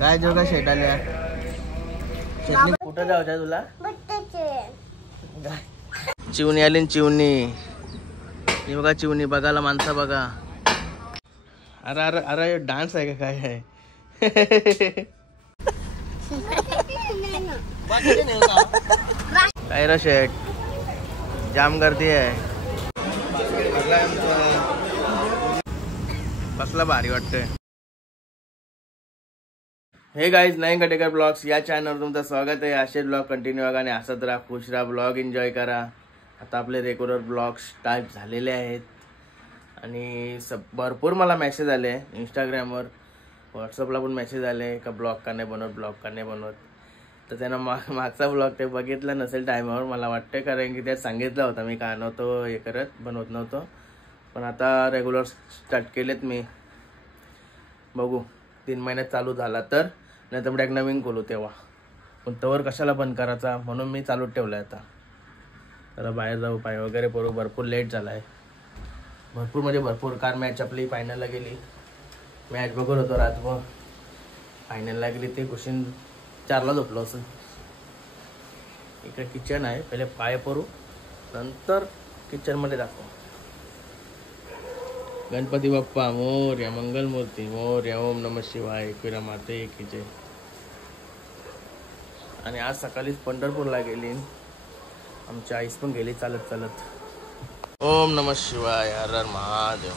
काय जो का शेट आल्या शेटने कुठं जायचं तुला? चिवणी आली चिवणी. हे बघा चिवणी बघायला माणसं बघा. अरे अरे अरे डान्स आहे का काय आहे? काय रे शेट जाम गर्दी आहे. कसला भारी वाटतंय. हे गाईज नईन कटेकर ब्लॉग्स या चॅनलवर तुमचं स्वागत आहे. असे ब्लॉग कंटिन्यू करा आणि हसत राहा, खुश राहा, ब्लॉग एन्जॉय करा. आता आपले रेग्युलर ब्लॉग्स स्टार्ट झालेले आहेत आणि भरपूर मला मेसेज आले इंस्टाग्रामवर, व्हॉट्सअपला पण मेसेज आले का ब्लॉग का नाही बनवत, ब्लॉग का नाही बनवत. तर त्यांना मागचा ब्लॉग ते बघितला नसेल टायमावर मला वाटतं, कारण की त्यात सांगितलं होतं मी का नव्हतो हे करत, बनवत नव्हतो. पण आता रेग्युलर स्टार्ट केलेत मी. बघू 3 महिन्यात चालू झाला तर, नाही तर एक नवीन खोलू तेव्हा. पण तवर कशाला बंद करायचा म्हणून मी चालूच ठेवलं आहे. आता जरा बाहेर जाऊ, पाय वगैरे पडू. भरपूर लेट झाला आहे, भरपूर म्हणजे भरपूर. कारण मॅच आपली फायनलला गेली. मॅच बघत होतो रातभर. फायनलला गेली ते कुशीन 4ला झोपलो असं. इकडे किचन आहे, पहिले पाय पडू नंतर किचनमध्ये दाखव. गणपती बाप्पा मोरया, मंगलमूर्ती मोरया, ओम नमः शिवाय, एकविरा माते की जय. आणि आज सकाळीच पंढरपूरला गेली. आमची आईस पण गेली चालत चालत. ओम नमः शिवाय, हर हर महादेव.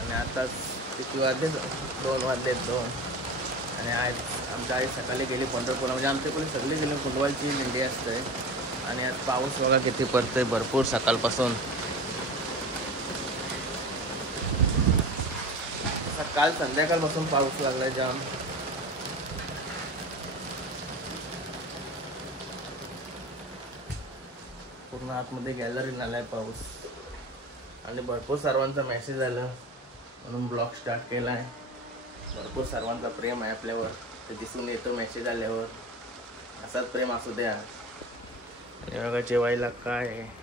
आणि आता किती वाजले? 2 वाजले 2. आणि आज आमच्या आई सकाळी गेली पंढरपूरला. म्हणजे आमच्या कोणी सगळे गेले. फुटबॉलची मेंढी असते. आणि आज पाऊस बघा किती पडतोय भरपूर सकाळपासून. काल संध्याकाळपासून पाऊस लागलाय जाम. पूर्ण आतमध्ये गॅलरी आलाय पाऊस. आणि भरपूर सर्वांचा मेसेज आला म्हणून ब्लॉग स्टार्ट केलाय. भरपूर सर्वांचा प्रेम आहे आपल्यावर, ते दिसून येतो मेसेज आल्यावर. असाच प्रेम असू द्या. आणि बघा जेवायला काय आहे.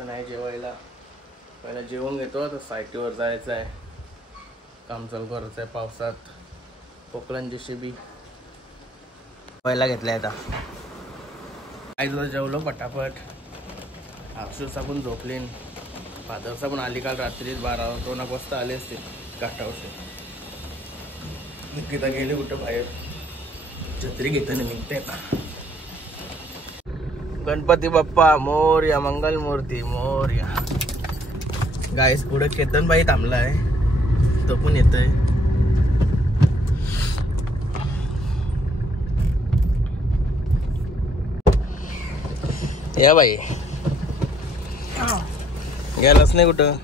नाही जेवायला. पहिला जेवून घेतो, तर सायटीवर जायचं आहे, काम चालू करायचं आहे पावसात. पोकलन JCB पहिला घेतलाय. आता काय तुला जेवलो पटापट. अक्षरशा पण झोपलीन. फादरचा पण आली काल रात्री 12-1 वाजता आले असते काठावर. निकिता गेले कुठं बाहेर, छत्री घेताना निघते. गणपती बाप्पा मोरया, मंगलमूर्ती मोरया. गाईस पुढे केतन बाई थांबलाय, तो पण येतोय. या बाई गेलाच नाही कुठं.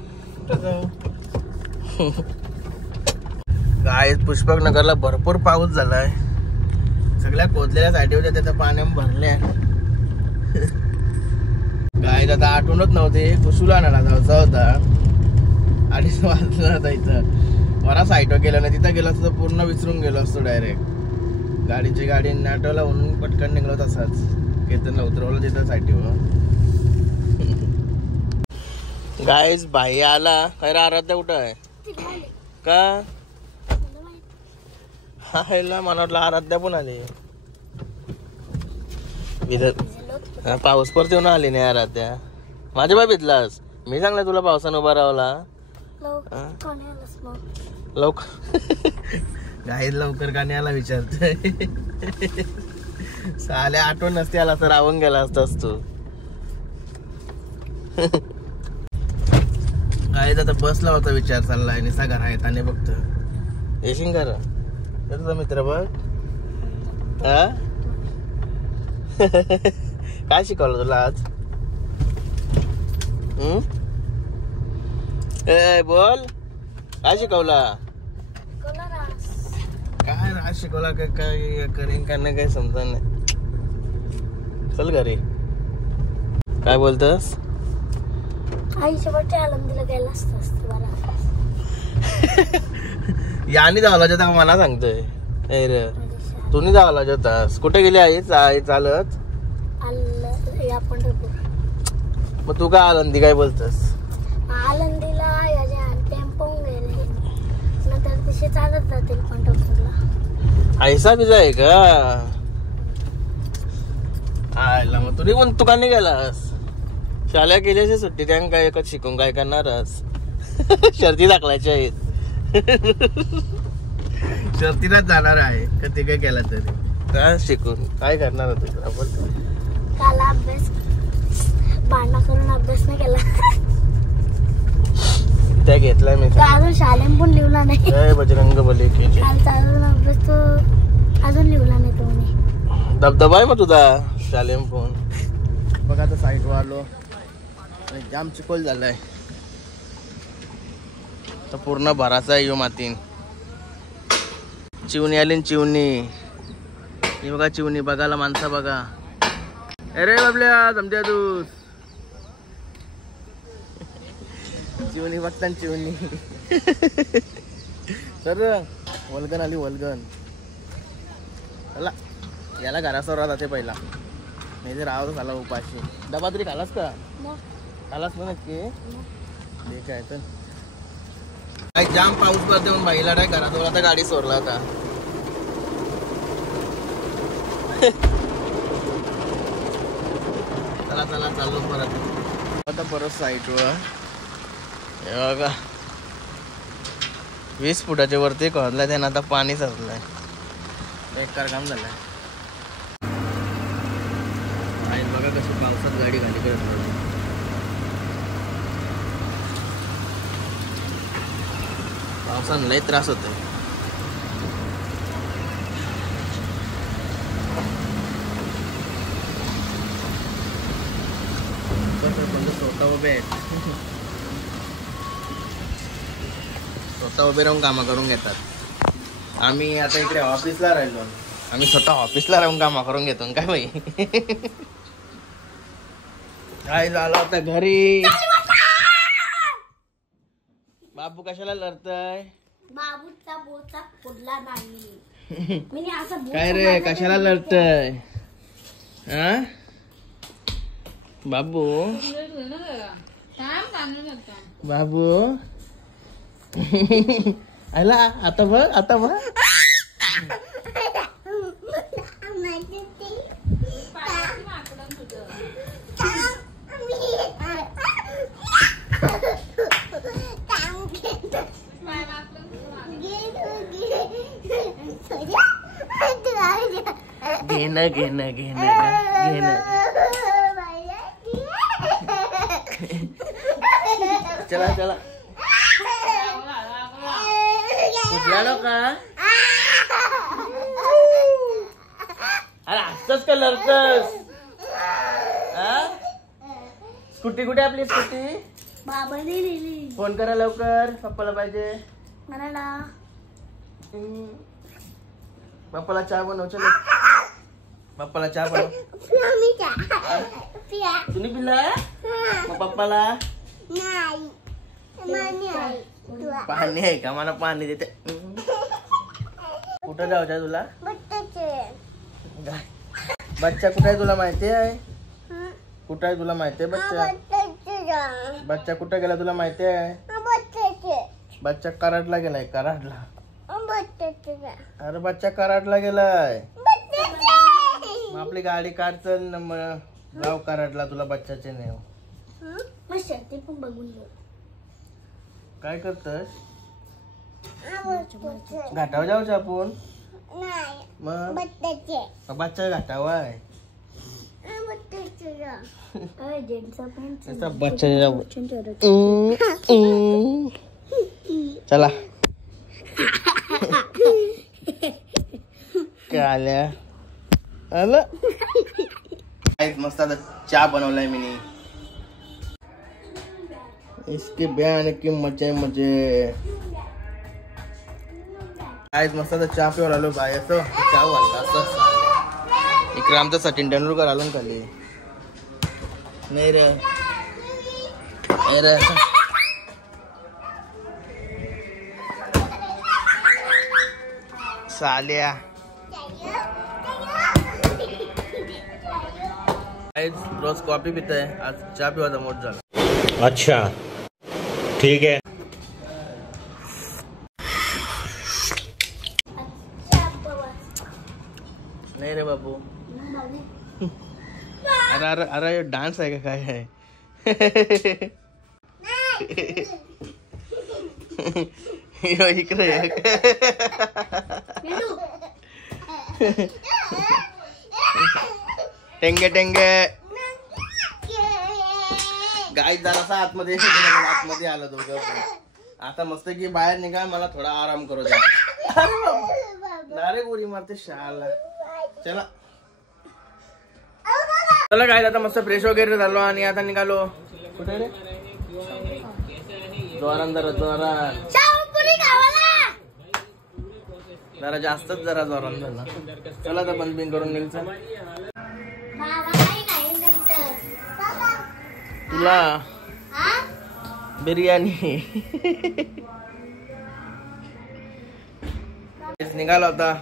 गाईस पुष्पक नगरला भरपूर पाऊस झालाय. सगळ्या कोजलेल्या साईडी होत्या त्याच्या पाण्याने भरल्या. काय आता आठवणच नव्हते. कुसूला आणायला जायचा होता. 2:30 वाजला होता इथं. मला साईटवर गेलं नाही. तिथं गेलो असतो पूर्ण विसरून गेलो असतो डायरेक्ट. गाडीची गाडी नाटवला म्हणून पटकन निघलो तसाच. केतनला उतरवलं तिथं साईटीवर. गाईस भाई आला. काय रे आराध्या कुठं आहे का? हा मला वाटलं आराध्या पण आली. पाऊस परत येऊन आली नाही आराध्या. माझ्या बाय भिजलास. मी सांगला तुला पावसानं उभा रावला लवकर. गाईत लवकर का नाही आला विचारतोय. साल्या आठवण नसते आला तर रावून गेला असतास तू. गाईत आता बसला होता विचार चाललाय. निसा घर आहेत आणि बघतो येशील घर तुझा मित्र बघ. हा काय शिकवलं तुला आज? ए बोल काय शिकवला? काय राज शिकवला काय काय करीन का नाही काही समजा नाही. चल घरी. काय बोलतस? आईच्या बर्थडे आनंदीला गेला असतास यानी जावला होता मला सांगतोय. तू नाही जावला होतास. कुठे गेली आई? चालत मग तू काय आनंदी काय बोलतस? आळंदीला याच्या टेम्पो गेले नंतर तसे चालत जातील पंढरपूरला. ऐसा बिजा आहे का? आयला मग तुझी पण तुका नाही गेलास? शाळा केल्याची सुट्टी त्यानं काय एकच शिकून काय करणारच? शर्ती दाखवायच्या आहेत. शर्तीलाच जाणार आहे का ते काय केला तरी काय शिकून काय करणार होते आपण? काल अभ्यास भांडणा करून अभ्यास नाही केला. त्या घेतलाय मी. अजून शालेम पण लिहिला नाही. जय बजरंग बली की जय. कालचा अजून अभ्यास तो अजून लिहिला नाही तुम्ही. दबदबा आहे मग तुझा शालेम फोन. बघा आता साईडवर आलो आणि जाम चिखल झालाय. तर पूर्ण भराचा आहे यो मातीन. चिवणी आली चिवणी. ही बघा चिवणी बघायला माणसं बघा. अरे बाबल्या जमत्या तू. चिवणी बघता चिवणी. सर वल्गन आली वल्गन. चला याला घरासवर जाते पहिला नाही तर राहतो झाला उपाशी. डबा तरी खालास का? खालास ना नक्की. ठीक आहे तर काय जाम पाऊस पडते म्हणून बाईला काय घराजवळ आता गाडी सोडला होता. चला चला चाललो परत. आता परत साईडवर हे बघा 20 फुटाच्या वरती खोदलाय त्यानं. आता पाणी साचलंय. बेकार काम झालंय. बघा कशी पावसात गाडी खाली करत होती. पावसानं लय त्रास होतोय. स्वतः उभे आहेत. स्वतः उभे राहून कामं करून घेतात. आम्ही आता इकडे ऑफिसला राहिलो. आम्ही स्वतः ऑफिसला राहून कामं करून घेतो काय बाई. काय झालं आता घरी? बाबू कशाला लढतय? बाबूचा बोचा फोडला नाही. काय रे कशाला लढतय? हा बाबू बाबू आला आता बघ आता बघ. घेणं घेणं घेणं घेणं. चला चला कुठला लोक? अरे असतच का लढतस? स्कूटी कुठे आपली स्कूटी? बाबाने दिली. फोन करा लवकर पप्पाला पाहिजे. पप्पाला चहा बनव. चल पप्पाला चहा बनव. तुम्ही पिला मग पप्पाला पाणी आहे का? मला पाणी देते. कुठं जायचं तुला? बच्चा कुठे आहे तुला माहिती आहे? कुठं आहे तुला माहिती आहे बच्चा? बच्चा कुठं गेला तुला माहिती आहे? बच्चा कराडला गेलाय. कराडला. अरे बच्चा कराडला गेलाय. मग आपली गाडी काढ चल जाऊ कराडला. तुला बच्चाचे नेव. ते पण बघून घेऊ. काय करतस? घाटावर जाऊच आपण. मग बच्चा घाटावा आहे. बच्चा चला काय आल्या आलं. मस्त आता चहा बनवलाय मी. इसके बयान की मजे मजे. आज मस्त आता चहा पिवर आलो बाहेर. चहा वाटला असं इकडे आमचा सचिन तेंडुलकर आलो खाली. नाही रे नाही रे. साल्या गाइस रोज कॉफी पिता है, आज चहा पिवाचा मूड झाला. अच्छा ठीक है. नाही रे बाबू. अरे अरे अरे डान्स आहे का काय आहे? इकडे टेंगे टेंगे गाय जरासा आतमध्ये आलं दोघं. आता मस्त की बाहेर निघा, मला थोडा आराम करू द्या. डायरेक्ट उडी मारते शाला. चला चला काय आता मस्त फ्रेश वगैरे झालो आणि आता निघालो. कुठे रे? जोरान जरा जास्तच जरा जोरान झाला. चला आता बंद बिन करून निघ. तुला बिर्याणी निघाला होता.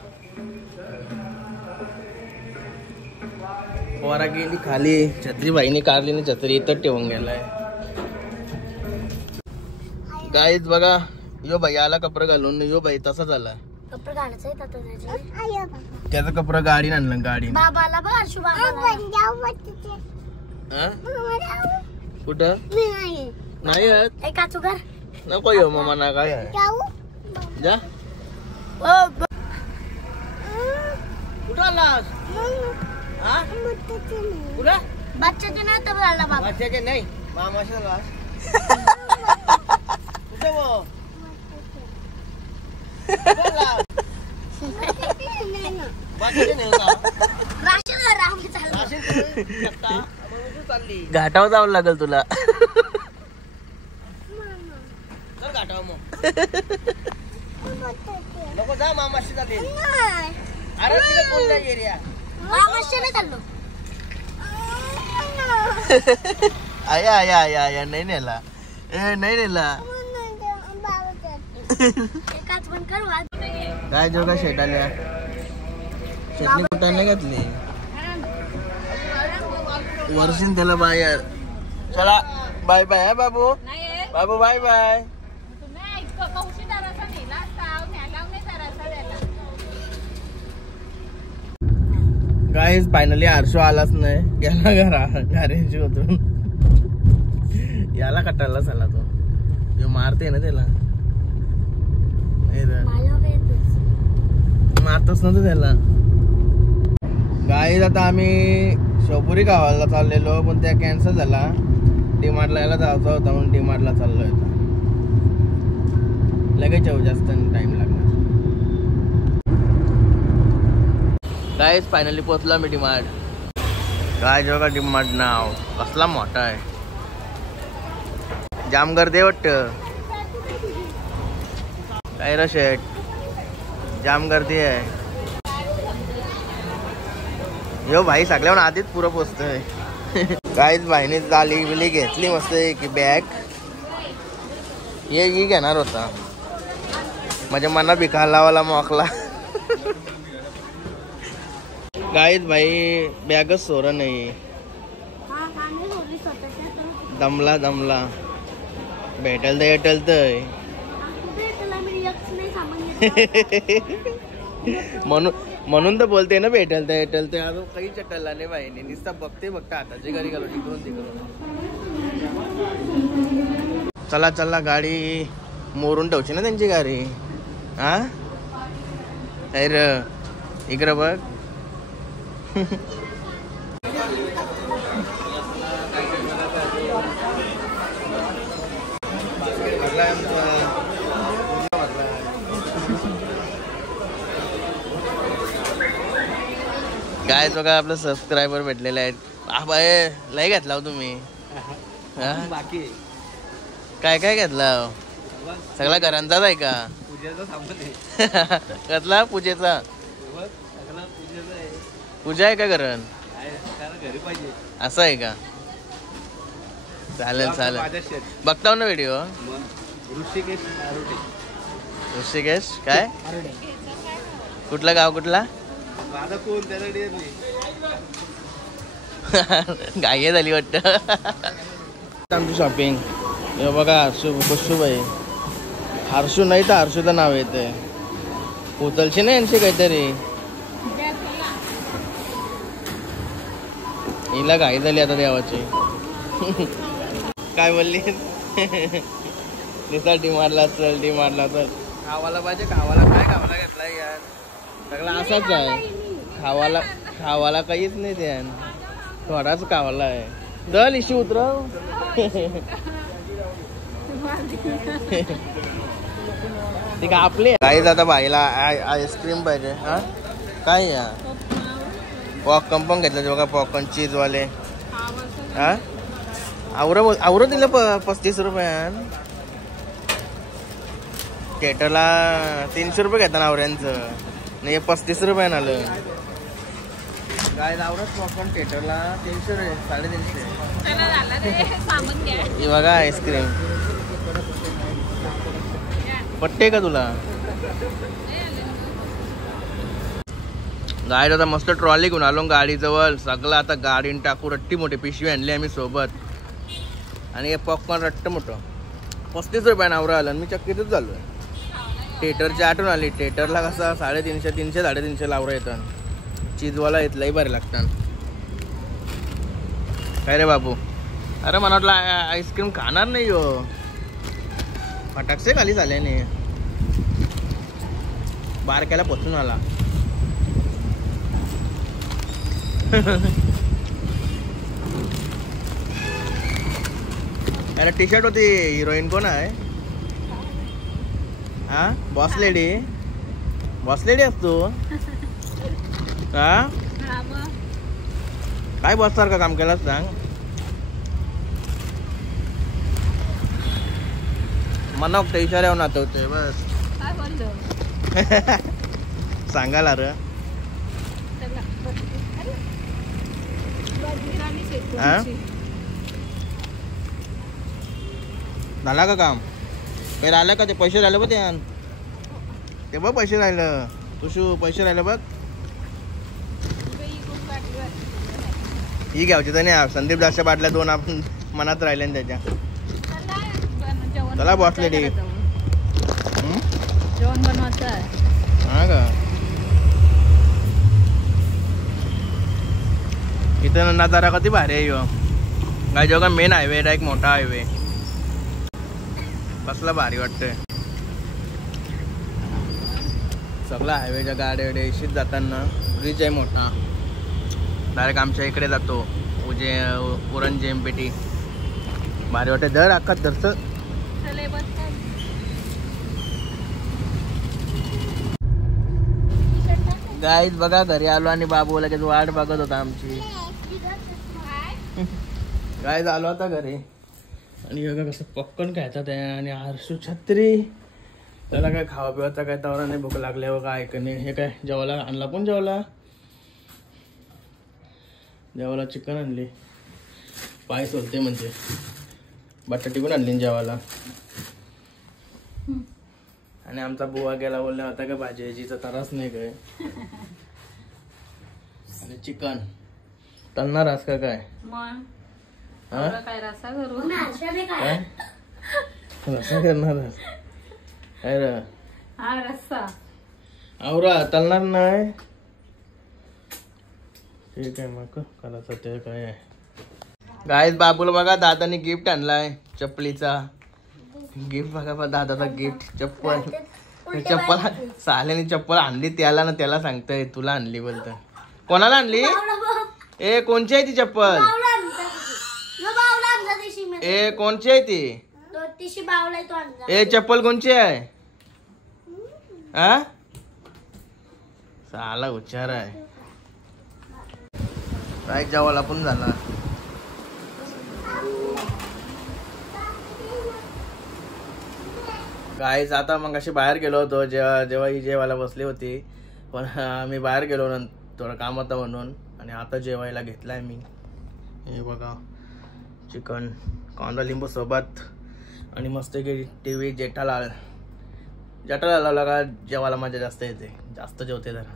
पोरा गेली खाली, छत्री बाईने काढली ना, छत्री इथं ठेवून गेलाय. गाईच बघा, यो बाई आला कपडे घालून, यो बाई तसा झाला. कपडे घालायचं त्याचं कपडे गाडी आणलं. गाडी बाबाला कुठं नाही एका चुकार नको येऊ मामा ना. काय आहे जा. कुठं आलास? कुठं बच्चाचे नाही तर झाला बाबा. बच्चाचे नाही मामाशी आलास. कुठं मग घाटावर जावं लागेल तुला. चल घाटावर मग. नको जा मामाशी जाते. अरे तिला कोणत्या एरिया मामाशी नाही चाललो. आया आया आया आया नाही नेला. नाही नेला. एकाच पण करू आज. काय जोगा शेट आल्या. शेटने कुठं नाही घातली वर्षीन त्याला बाहेर. चला बाय बाय बाबू. बाबू बाय बाय. गाईज फायनली आरशो आलाच नाही. गेला घराची होतून. याला कटायला झाला तो. मारते ना त्याला. मारतच नव्हतं त्याला. गाईज आता आम्ही शेवपुरी गावाला चाललेलो, पण त्या कॅन्सल झाला. डीमार्टला यायला जायचं होता म्हणून डीमार्टला चाललोय. लगेच येऊ, जास्त टाइम लागणार. गाईज फायनली पोहोचला मी डीमार्ट. काय जेव्हा डीमार्ट नाव कसला मोठा आहे. जाम गर्दी वाटत. काय रे शेट, जाम गर्दी आहे. यो भाई सगळ्यावर आधीच पुरं पोचतोय. काहीच भाईने जाली बिली घेतली मस्त की बॅग. हे घेणार होता, माझ्या मना भिका लावाला मोकला. काहीच भाई बॅगच सोर नाही. दमला दमला. भेटेल तर येटेल तर. म्हणून तर बोलते ना भेटेल तर येटेल तर. अजून काही चटला नाही बाईने. नुसता बघते बघता हाताची घरी गेलो तिकडून तिकडून. चला चला गाडी मोरून ठेवची ना त्यांची गाडी. हा अरे इकडं बघ. काय बघा आपलं सबस्क्रायबर भेटलेले आहेत. बाय लय घेतला तुम्ही. बाकी काय काय घेतला? सगळा घरांचाच आहे का? कसला पूजेचा? पूजा आहे का घरण? असं आहे का? चालेल चालेल, बघताव ना व्हिडिओ. ऋषिकेश काय? कुठला गाव कुठला? गाय झाली वाटतं. आमची शॉपिंग हे बघा. हर्षू बाई, हर्षू नाही तर हर्षूचं नाव येते. उचलशी नाही यांची काहीतरी. हिला घाई झाली आता देवाची. काय बोलली? नुसता डी मारला चल, डी मारला चल. खावाला पाहिजे. खावाला काय खावाला घेतला यार? सगळा असाच आहे. खावाला काहीच नाही ते, थोडाच खावाला आहे. चल इशी उतरव. ते का आपले काहीच. आता भाईला आईस्क्रीम पाहिजे. हा काय या पॉपकॉर्न पण घेतलं बघा. पॉपकॉर्न चीजवाले. हा आवरं दिलं 35 रुपयान. थिएटरला 300 रुपये घेतात आवऱ्यांचं. नाही 35 रुपयानं आलं. काय आवरत पॉपकॉर्न थिएटरला 300 रे 350. हे बघा आईस्क्रीम. पट्टे का तुला? गाडी आता मस्त ट्रॉली घेऊन आलो गाडीजवळ. सगळं आता गाडीने टाकू. रट्टी मोठी पिशवी आणली आम्ही सोबत. आणि हे पॉपकॉर्न रट्ट मोठं 35 रुपयानं आवरा आलं. मी चक्कीतच झालो. थिएटरची आठवण आली. थिएटरला कसा 350 350 लावरा येतात. चीजवाला येतलाही बरे लागतात. काय रे बाबू? अरे मला वाटलं आईस्क्रीम खाणार नाही हो. फटाकसे खाली झाले नाही. बारक्याला पोचून आला. अरे टी शर्ट होती. हिरोईन कोण आहे? हा बॉस लेडी. बॉस लेडी असतो. हा काय बॉस सारखं काम केलं सांग. मना इशाऱ्यावर नाचवते बस. सांगायला र. झाला का काम? काही राहिलं का? ते पैसे राहिले बघ. ते बघ पैसे राहिलं. तुझू पैसे राहिले बघ. ही घ्यायची तर नाही. संदीप दासच्या बाटल्या 2 आपण मनात राहिले ना त्याच्या. चला बॉस लेडी. जेवण बनवायचं आहे. हा का? इथं नजारा किती भारी आहे. काय जेव्हा मेन हायवे एक मोठा हायवे. कसला भारी वाटतंय. सगळा हायवेच्या गाड्या इशीत जाताना. ब्रिज आहे मोठा. डायरेक्ट आमच्या इकडे जातो. उरण जेमपेटी. भारी वाटते. दर अख्खा दरच. गाईज बघा घरी आलो आणि बाबू लगेच वाट बघत होता आमची. गाईज आलो आता घरी आणि बघा कसं पॉपकॉर्न खायचं. आणि हर्षू छत्री. त्याला काय खावा पिवायचा काय तवरा नाही. भूक लागल्या बघा ऐकणे. हे काय जेवायला आणला. पण जेवायला चिकन आणली. पाय सोलते म्हणजे. बटाटी पण आणली जेवायला. आणि आमचा बुवा गेला बोलला होता का भाजीचा त्रास नाही काय. आणि चिकन तलणार आस का काय? काय रसा करू? रसा करणार रस्सा आवरा तलणार नाही. ठीक आहे मग करायचं ते काय आहे. गाईज बाबूला बघा दादाने गिफ्ट आणलाय चप्पलीचा. गिफ्ट बघा दादाचा गिफ्ट. चप्पल साल्याने चप्पल आणली. त्याला सांगतोय तुला आणली बोलत. कोणाला आणली? ए कोणची आहे ती चप्पल? ए कोणची आहे ती? ए चप्पल कोणची आहे? हा साला हुशार आहे. काय जेवायला पण झाला. गाईज आता मग अशी बाहेर गेलो होतो. जेव्हा ही जेवायला बसली होती. पण मी बाहेर गेलो ना थोडं काम होतं म्हणून. आणि आता जेवायला घेतलाय मी. हे बघा चिकन कांदा लिंबू सोबत. आणि मस्त टीव्ही जेठालाल का जेवायला मजा जास्त येते. जास्त जेवते जरा.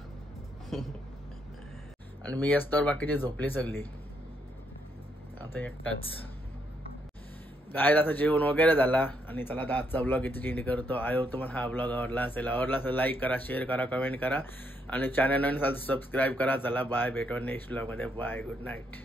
आणि मी असतो बाकीची झोपली सगळी. आता एकटाच. गाय आता जेवण वगैरे झाला आणि चला आता आजचा ब्लॉग इथे एंड करतो. आय होप तुम्हाला हा ब्लॉग आवडला असेल लाईक करा, शेअर करा, कमेंट करा आणि चॅनल नवीन असाल तर सबस्क्राईब करा. चला बाय, भेटू नेक्स्ट ब्लॉग मध्ये. Bye, good night.